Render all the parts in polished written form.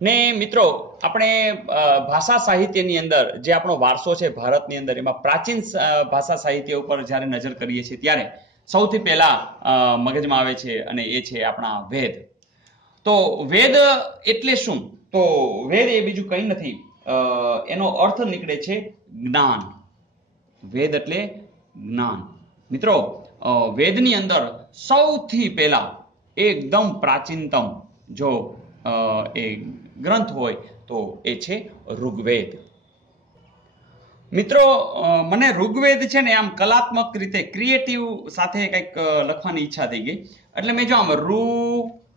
ને મિત્રો આપણે ભાષા સાહિત્યની અંદર જે આપણો વારસો છે ભારતની અંદર, એમાં પ્રાચીન ભાષા સાહિત્ય ઉપર જ્યારે નજર કરીએ છીએ ત્યારે સૌથી પહેલા મગજમાં આવે છે અને એ છે આપણા વેદ. તો વેદ એટલે શું? તો વેદ એ બીજું કંઈ નથી, એનો અર્થ નીકળે છે જ્ઞાન. વેદ એટલે જ્ઞાન. મિત્રો વેદની અંદર સૌથી પહેલા એકદમ પ્રાચીનતમ જો એ ગ્રંથ હોય તો એ છે ઋગ્વેદ. મિત્રો મને ઋગ્વેદ છે ને આમ કલાત્મક રીતે ક્રિએટિવ સાથે કંઈક લખવાની ઈચ્છા થઈ ગઈ, એટલે મેં જો આમ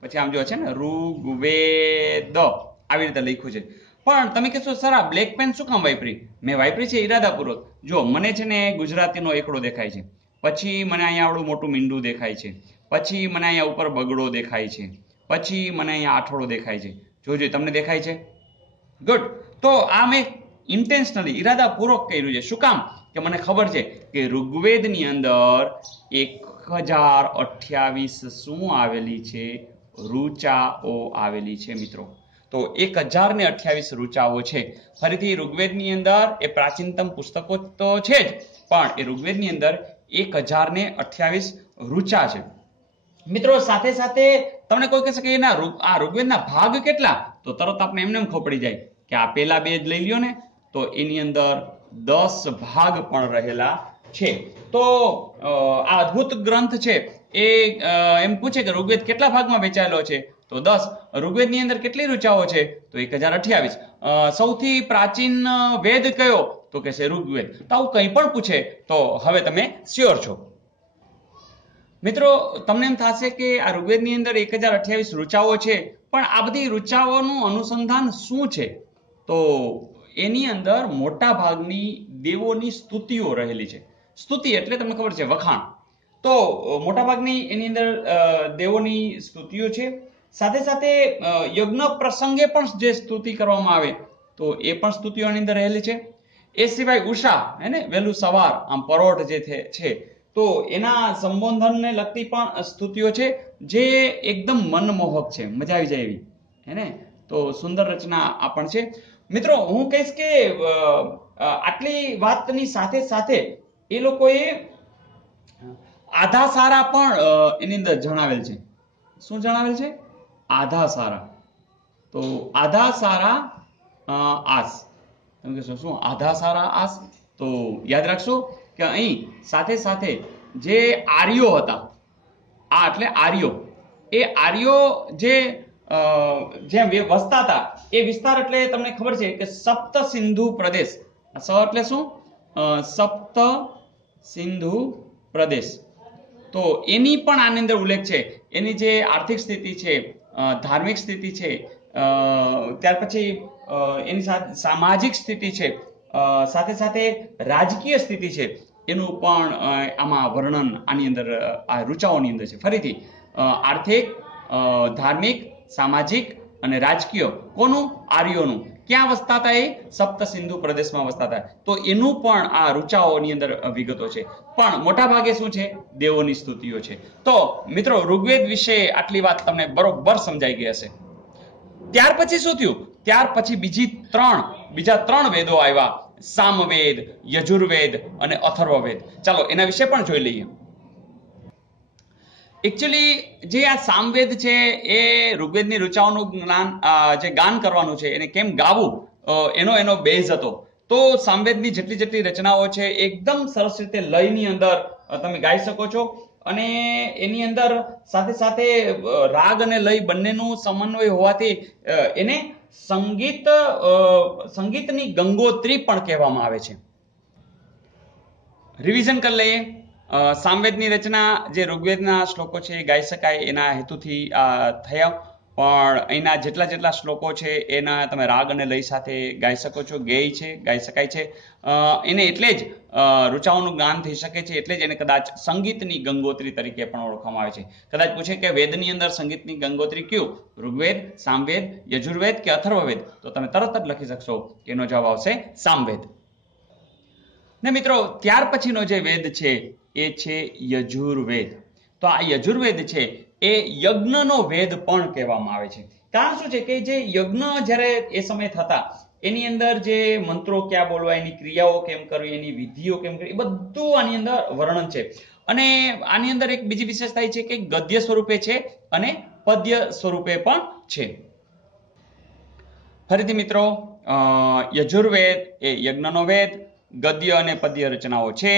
પછી આમ જો છે ને ઋગ્વેદ આવી રીતે લખ્યું છે. પણ તમે કહેશો સર આ બ્લેક પેન શું કામ વાપરી? મેં વાપરી છે ઈરાદાપૂર્વક. જો મને છે ને ગુજરાતીનો એકડો દેખાય છે, પછી મને અહીંયા આવડું મોટું મીંડું દેખાય છે, પછી મને અહીંયા ઉપર બગડો દેખાય છે, પછી મને અહીંયા આઠોડો દેખાય છે. જોજો તમને દેખાય છે? ગુડ. તો આ મેં ઇન્ટેન્શનલી ઈરાદાપૂર્વક કર્યું છે. શું કામ? કે મને ખબર છે કે ઋગ્વેદની અંદર 1028 શું આવેલી છે? ઋચાઓ આવેલી છે મિત્રો. તો 1028 ઋચાઓ છે. ફરીથી ઋગ્વેદની અંદર એ પ્રાચીનતમ પુસ્તકો તો છે જ, પણ એ ઋગ્વેદની અંદર 1028 ઋચા છે મિત્રો. સાથે સાથે તમને કોઈ કહેશે કે એના આ ઋગ્વેદના ભાગ કેટલા? તો તરત આપણે એમને ખબર પડી જાય કે આ પેલા બે જ લઈ લ્યો ને, તો એની અંદર 10 ભાગ પણ રહેલા છે. તો આ અદ્ભુત ગ્રંથ છે એ એમ પૂછે કે ઋગ્વેદ કેટલા ભાગમાં વહેંચાયેલો છે? તો 10. ઋગ્વેદની અંદર કેટલી ઋચાઓ છે? તો 1028. સૌથી પ્રાચીન વેદ કયો? તો કે છે ઋગ્વેદ. તો આવું કંઈ પણ પૂછે તો હવે તમે શ્યોર છો. મિત્રો તમને એમ થશે કે આ ઋગ્વેદની અંદર 1028 ઋચાઓ છે, પણ આ બધી ઋચાઓનું અનુસંધાન શું છે? તો એની અંદર મોટા ભાગની દેવોની સ્તુતિઓ રહેલી છે. સ્તુતિ એટલે તમને ખબર છે વખાણ. તો મોટા ભાગની એની અંદર દેવોની સ્તુતિઓ છે. સાથે સાથે યજ્ઞ પ્રસંગે પણ જે સ્તુતિ કરવામાં આવે તો એ પણ સ્તુતિઓની અંદર રહેલી છે. એ સિવાય ઉષા હે ને, વહેલું સવાર આમ પરોઢ જે છે તો એના સંબોધનને લગતી પણ સ્તુતિઓ છે, જે એકદમ મનમોહક છે, મજા આવી જાય એવી હે ને. તો સુંદર રચના આ પણ છે. મિત્રો હું કહીશ કે આટલી વાતની સાથે સાથે એ લોકોએ આધાસારા પણ એની અંદર જણાવેલ છે. શું જણાવેલ છે? આધાસારા. તો આધાસારા આસ. તમે કહેશો શું આધાસારા આસ? તો યાદ રાખશો કે અહીં સાથે સાથે જે આર્યો હતા, આ એટલે આર્યો, એ આર્યો જે જેમ વસતા હતા એ વિસ્તાર એટલે તમને ખબર છે કે સપ્ત સિંધુ પ્રદેશ. સ એટલે શું? સપ્ત સિંધુ પ્રદેશ. તો એની પણ આની અંદર ઉલ્લેખ છે. એની જે આર્થિક સ્થિતિ છે, ધાર્મિક સ્થિતિ છે, ત્યાર પછી એની સાથે સામાજિક સ્થિતિ છે, સાથે સાથે રાજકીય સ્થિતિ છે, એનું પણ આમાં વર્ણન આની અંદર આ ઋચાઓની અંદર છે. ફરીથી આર્થિક, ધાર્મિક, સામાજિક અને રાજકીય કોનું? આર્યોનું. ક્યાં વસતા હતા? એ સપ્ત સિંધુ પ્રદેશમાં વસતા હતા. તો એનું પણ આ ઋચાઓની અંદર વિગતો છે. પણ મોટા ભાગે શું છે? દેવોની સ્તુતિઓ છે. તો મિત્રો ઋગ્વેદ વિશે આટલી વાત તમને બરોબર સમજાઈ ગઈ હશે. ત્યાર પછી શું થયું? ત્યાર પછી બીજા ત્રણ વેદો આવ્યા: સામવેદ, યજુર્વેદ અને અથર્વવેદ. ચાલો એના વિશે પણ જોઈ લઈએ. એકચ્યુઅલી જે આ સામવેદ છે એ ઋગ્વેદની ઋચાઓનું જે ગાન કરવાનું છે, એને કેમ ગાવું એનો બેઝ હતો. તો સામવેદની જેટલી રચનાઓ છે એકદમ સરસ રીતે લયની અંદર તમે ગાઈ શકો છો, અને એની અંદર સાથે સાથે રાગ અને લય બંનેનું સમન્વય હોવાથી એને સંગીતની ગંગોત્રી પણ કહેવામાં આવે છે. રિવિઝન કરી લઈએ. સામવેદની રચના જે ઋગ્વેદના શ્લોકો છે એ ગાઈ શકાય એના હેતુથી થયા, પણ અહીંના જેટલા શ્લોકો છે એના તમે રાગ અને લય સાથે ગાઈ શકો છો, ગાઈ શકાય છે. એને એટલે જ ઋચાઓનું ગાન થઈ શકે છે, એટલે જ એને કદાચ સંગીતની ગંગોત્રી તરીકે પણ ઓળખવામાં આવે છે. કદાચ પૂછે કે વેદની અંદર સંગીતની ગંગોત્રી કયું? ઋગ્વેદ, સામવેદ, યજુર્વેદ કે અથર્વવેદ? તો તમે તરત જ લખી શકશો કે એનો જવાબ આવશે સામવેદ. ને મિત્રો ત્યાર પછીનો જે વેદ છે એ છે યજુર્વેદ. તો આ યજુર્વેદ છે એ યજ્ઞનો વેદ પણ કહેવામાં આવે છે. કારણ શું છે કે જે યજ્ઞ જ્યારે એ સમય થતા એની અંદર જે મંત્રો ક્યાં બોલવા, એની ક્રિયાઓ કેમ કરવી, એની વિધિઓ કેમ કરવી, એ બધું આની અંદર વર્ણન છે. અને આની અંદર એક બીજી વિશેષતા છે કે ગદ્ય સ્વરૂપે છે અને પદ્ય સ્વરૂપે પણ છે. ફરીથી મિત્રો, યજુર્વેદ એ યજ્ઞનો વેદ, ગદ્ય અને પદ્ય રચનાઓ છે.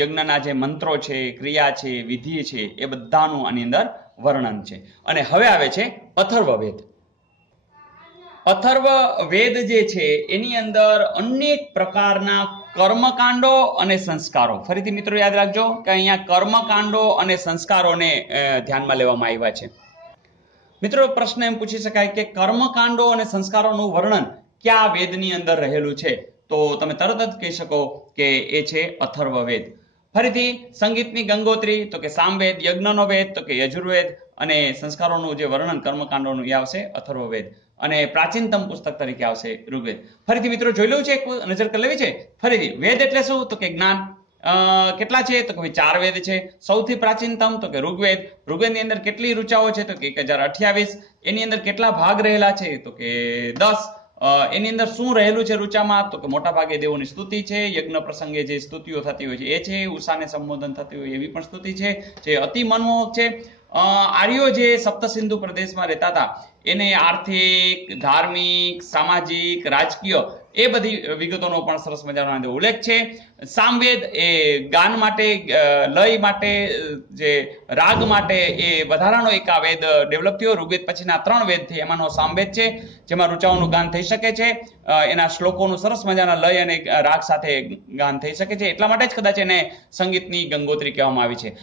યજ્ઞના જે મંત્રો છે, ક્રિયા છે, વિધિ છે, એ બધાનું આની અંદર વર્ણન છે. અને હવે આવે છે અથર્વવેદ. અથર્વવેદ જે છે એની અંદર અનેક પ્રકારના કર્મકાંડો અને સંસ્કારો, ફરીથી મિત્રો યાદ રાખજો કે અહીંયા કર્મકાંડો અને સંસ્કારોને ધ્યાનમાં લેવામાં આવ્યા છે. મિત્રો પ્રશ્ન એમ પૂછી શકાય કે કર્મકાંડો અને સંસ્કારોનું વર્ણન કયા વેદની અંદર રહેલું છે? તો તમે તરત જ કહી શકો કે એ છે અથર્વવેદ. ફરીથી સંગીતની ગંગોત્રી તો કે સામવેદ, યજ્ઞનો વેદ તો કે યજુર્વેદ, અને સંસ્કારોનું જે વર્ણન કર્મકાંડોનું એ આવશે અથર્વવેદ, અને પ્રાચીનતમ પુસ્તક તરીકે આવશે ઋગ્વેદ. ફરીથી મિત્રો જોઈ લેવું છે, એક નજર કરી લેવી છે. ફરીથી વેદ એટલે શું? તો કે જ્ઞાન. કેટલા છે? તો કે 4 વેદ છે. સૌથી પ્રાચીનતમ તો કે ઋગ્વેદ. ઋગ્વેદની અંદર કેટલી ઋચાઓ છે? તો કે 1028. એની અંદર કેટલા ભાગ રહેલા છે? તો કે 10. એની અંદર શું રહેલું છે ઋચામાં? તો કે મોટા ભાગે દેવોની સ્તુતિ છે, યજ્ઞ પ્રસંગે જે સ્તુતિઓ થતી હોય છે એ છે, ઉષાને સંબોધન થતી હોય એવી પણ સ્તુતિ છે, જે અતિ મનમોહક છે. આર્યો જે સપ્તસિંધુ પ્રદેશમાં રહેતા હતા એને આર્થિક, ધાર્મિક, સામાજિક, રાજકીય એ બધી વિગતોનો પણ સરસ મજાનો ઉલ્લેખ છે. સામવેદ એ ગાન માટે, લય માટે, જે રાગ માટે એ વધારાનો એક આ વેદ ડેવલપ થયો. ઋગ્વેદ પછીના 3 વેદ છે એમાંનો સામવેદ છે, જેમાં ઋચાઓનું ગાન થઈ શકે છે. એના શ્લોકોનું સરસ મજાના લય અને રાગ સાથે ગાન થઈ શકે છે. એટલા માટે જ કદાચ એને સંગીતની ગંગોત્રી કહેવામાં આવી છે.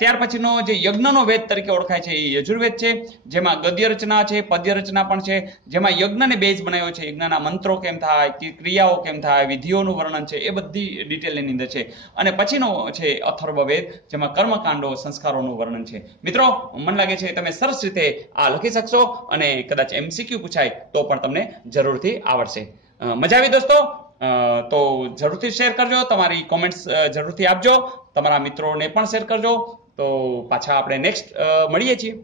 ત્યાર પછીનો જે યજ્ઞનો વેદ તરીકે ઓળખાય છે એ યજુર્વેદ છે, જેમાં ગદ્ય રચના છે, પદ્ય રચના પણ છે, જેમાં યજ્ઞને બેઝ બનાવ્યો છે. યજ્ઞના મંત્રો કેમ થાય, ક્રિયાઓ કેમ થાય, વિધિઓનું વર્ણન છે, એ બધી ડિટેલ એની અંદર છે. અને પછીનો છે અથર્વવેદ, જેમાં કર્મકાંડો, સંસ્કારોનું વર્ણન છે. મિત્રો મને લાગે છે તમે સરસ રીતે આ લખી શકશો, અને કદાચ MCQ પૂછાય તો પણ તમને જરૂરથી આવડશે. મજા આવી દોસ્તો? તો જરૂરથી શેર કરજો, તમારી કોમેન્ટ્સ જરૂરથી આપજો, તમારા મિત્રોને પણ શેર કરજો. તો પાછા આપણે નેક્સ્ટ મળીએ છીએ.